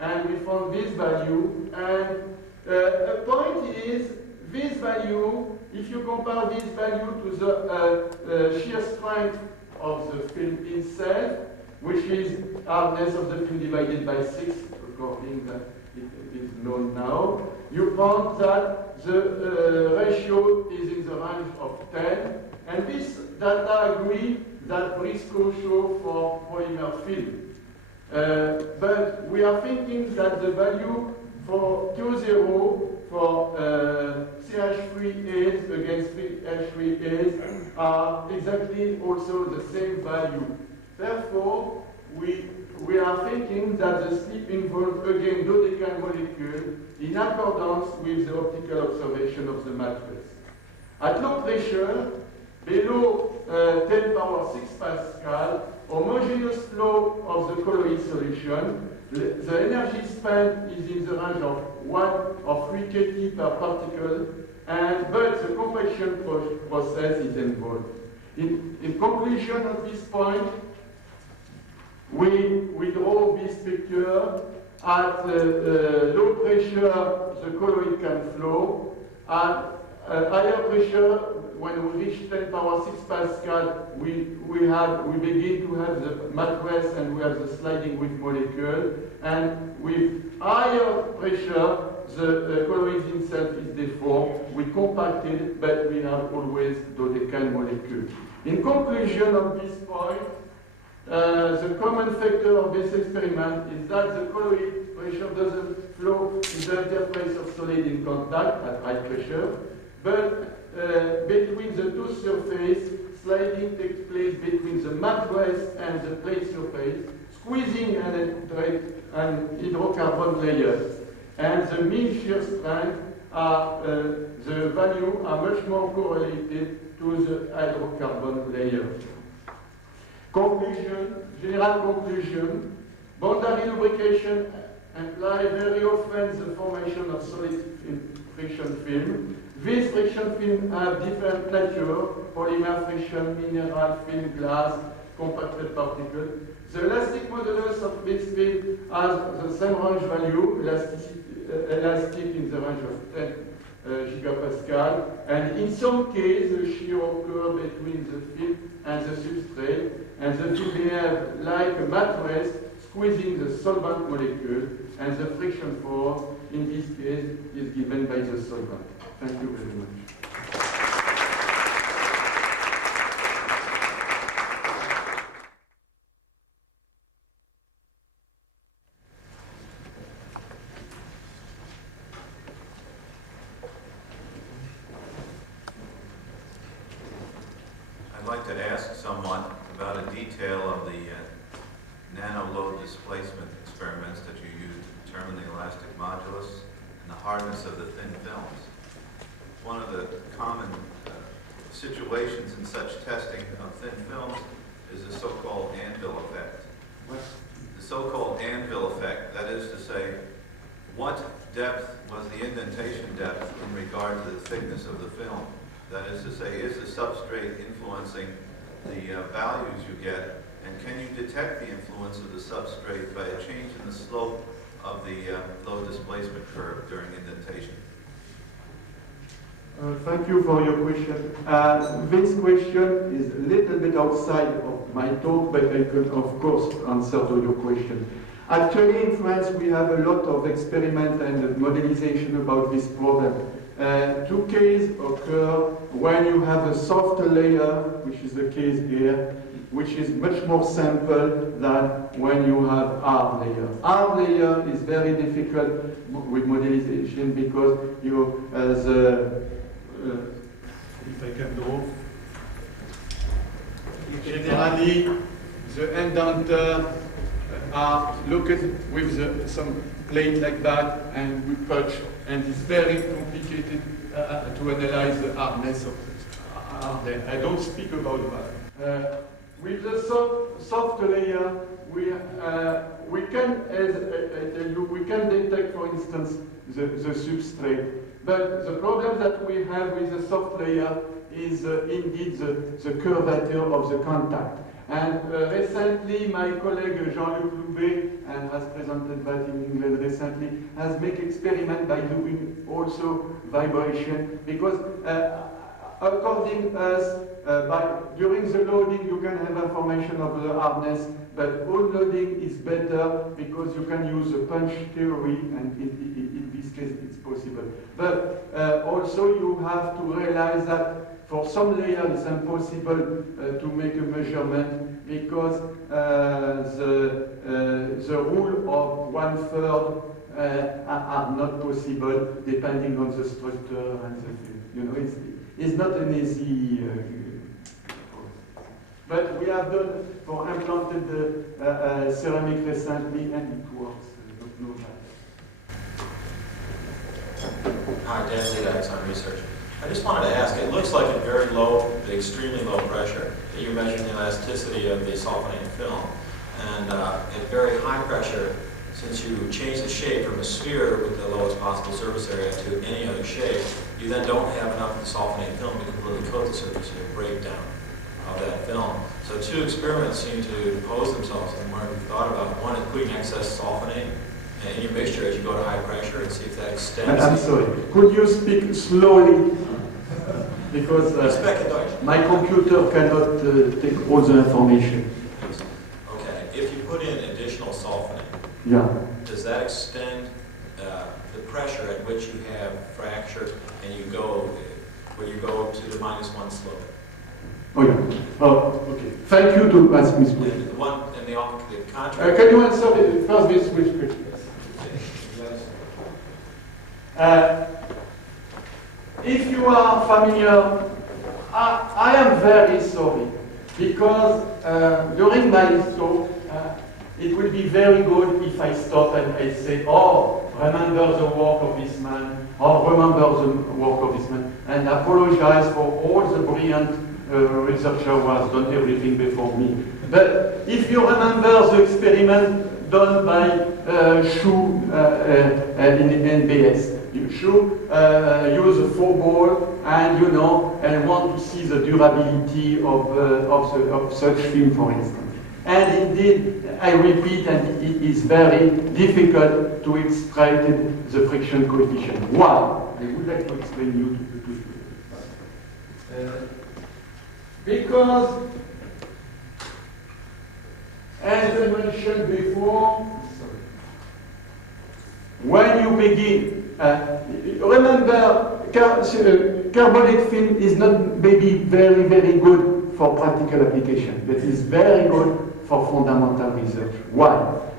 and we found this value. And a point is, this value, if you compare this value to the shear strength of the film itself, which is hardness of the film divided by 6, according that it is known now, you found that the ratio is in the range of 10, and this data agree that Briscoe show for polymer film. But we are thinking that the value for Q0 for CH3As against CH3As are exactly also the same value. Therefore, we are thinking that the slip involves again dodecan molecule in accordance with the optical observation of the mattress. At low pressure, below 10 power 6 Pascal, homogeneous flow of the colloid solution, the energy spent is in the range of 1 or 3 kT per particle, but the compression process is involved. In conclusion of this point, we draw this picture. At low pressure, the colloid can flow. At higher pressure, when we reach 10 power 6 Pascal, we begin to have the mattress and we have the sliding width molecule. And with higher pressure, the colloid itself is deformed. We compact it, but we have always dodecan molecule. In conclusion of this point, the common factor of this experiment is that the colloid pressure doesn't flow in the interface of solid in contact at high pressure, but between the two surfaces, sliding takes place between the mattress and the plate surface, squeezing an hydrocarbon layers. And the mean shear strength the value are much more correlated to the hydrocarbon layer. Conclusion, general conclusion, boundary lubrication implies very often the formation of solid friction film. These friction films have different nature, polymer friction, mineral film, glass, compacted particles. The elastic modulus of this film has the same range value, elastic in the range of 10 gigapascal, and in some cases the shear occurs between the film and the substrate, and the film behaves like a mattress squeezing the solvent molecule, and the friction force in this case is given by the solvent. Thank you very much. I'd like to ask someone about a detail of the nano-load displacement experiments that you used to determine the elastic modulus and the hardness of the thin films. One of the common situations in such testing of thin films is the so-called anvil effect. What? The the so-called anvil effect. That is to say, what depth was the indentation depth in regard to the thickness of the film? That is to say, is the substrate influencing the values you get? And can you detect the influence of the substrate by a change in the slope of the load displacement curve during indentation? Thank you for your question. This question is a little bit outside of my talk, but I can, of course, answer to your question. Actually, in France, we have a lot of experiment and modelization about this problem. Two cases occur when you have a softer layer, which is the case here, which is much more simple than when you have hard layer. Hard layer is very difficult with modelization because you, if I can draw, generally the indenter are looked with some plate like that, and we punch, and it's very complicated to analyze the hardness of the hard layer. I don't speak about that. With the soft layer, we can, as I tell you, we can detect, for instance, the substrate. But the problem that we have with the soft layer is indeed the curvature of the contact. And recently, my colleague Jean-Luc Kluwer, and has presented that in England recently, has made experiment by doing also vibration, because according to us, during the loading you can have information of the hardness, but unloading is better because you can use the punch theory, and in this case it's possible. But also you have to realize that for some layers it's impossible to make a measurement because the rule of 1/3 are not possible depending on the structure and the, it's not an easy. But we have done for implanted ceramic recently, and it works. No Hi, Dan Leta, Exxon Research. I just wanted to ask, it looks like at very low, extremely low pressure, that you're measuring the elasticity of the softening film. And at very high pressure, since you change the shape from a sphere with the lowest possible surface area to any other shape, you then don't have enough of the softening film to completely coat the surface, you have breakdown of that film. So two experiments seem to pose themselves, and where we've thought about one is putting excess softening in your mixture as you go to high pressure and see if that extends. I'm sorry, could you speak slowly? Because my computer cannot take all the information. Okay, if you put in additional softening, does that extend the pressure at which you have fracture and you go, when you go to the -1 slope? Oh yeah. Oh, okay. Thank you to ask me. And the one and the contrary. Can you answer first this question? If you are familiar, I am very sorry because during my talk it will be very good if I stop and I say, oh, remember the work of this man, or remember the work of this man, and apologize for all the brilliant researcher who has done everything before me. But if you remember the experiment done by Shu in NBS, Shu use a 4-ball and and want to see the durability of such film, for instance. And indeed, I repeat, and it is very difficult to extract the friction coefficient. Why? I would like to explain you because, as I mentioned before, when you begin, remember, carbonic film is not maybe very, very good for practical application, but is very good for fundamental research. Why?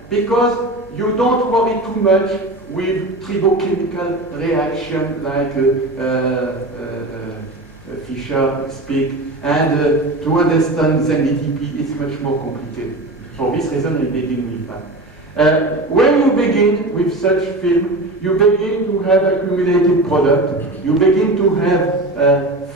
Because you don't worry too much with tribochemical reaction like Fischer speak, and to understand the NDTP is much more complicated. For this reason, I begin with that. When you begin with such film, you begin to have accumulated product, you begin to have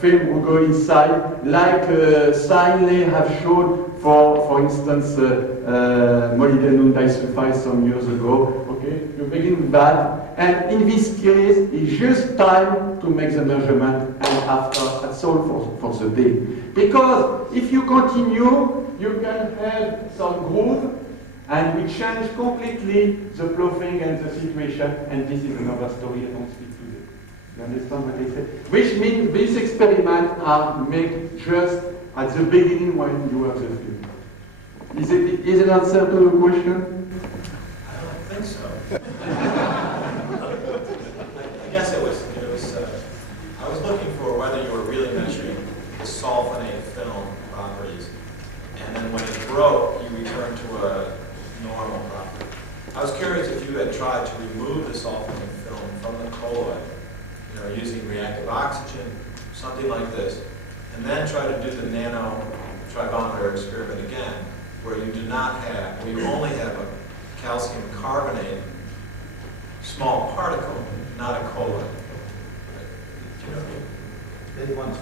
film will go inside, like Steinley have showed for instance, molybdenum disulfide some years ago. Okay, you begin with that, and in this case, it's just time to make the measurement, and after, that's all for the day. Because if you continue, you can have some groove, and we change completely the ploughing and the situation, and this is another story I don't speak today. You understand what I say? Which means these experiments are made just at the beginning when you have the film. Is it an answer to the question? I don't think so. I guess it was I was looking for whether you were really measuring the sulfonate film properties, and then when it broke, you returned to a normal property. I was curious if you had tried to remove the sulfonate film from the colloid, using reactive oxygen, something like this, and then try to do the nano tribometer experiment again, where you do not have, where you only have a calcium carbonate small particle, not a colloid. Do you know what I mean?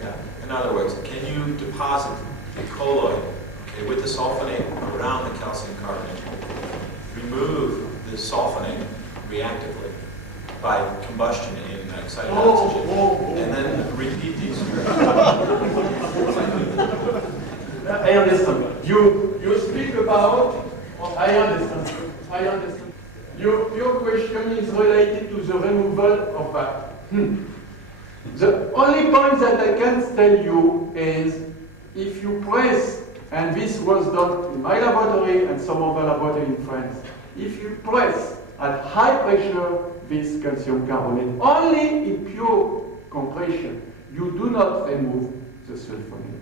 Yeah. In other words, can you deposit the colloid, okay, with the sulfonate around the calcium carbonate, remove the sulfonate reactively by combustion in excited oxygen, and then repeat the experiment? I understand. You speak about. I understand. Your question is related to the removal of that. The only point that I can tell you is if you press, and this was done in my laboratory and some other laboratory in France, if you press at high pressure this calcium carbonate, only in pure compression, you do not remove the sulfonate.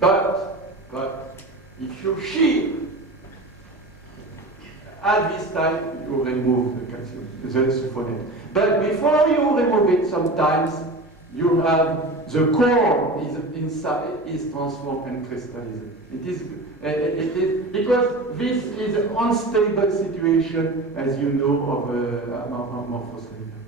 But if you shear, at this time you remove the calcium, the sulfonate. But before you remove it, sometimes you have the core is transformed and crystallized. It is because this is an unstable situation, as you know, of amorphous layer.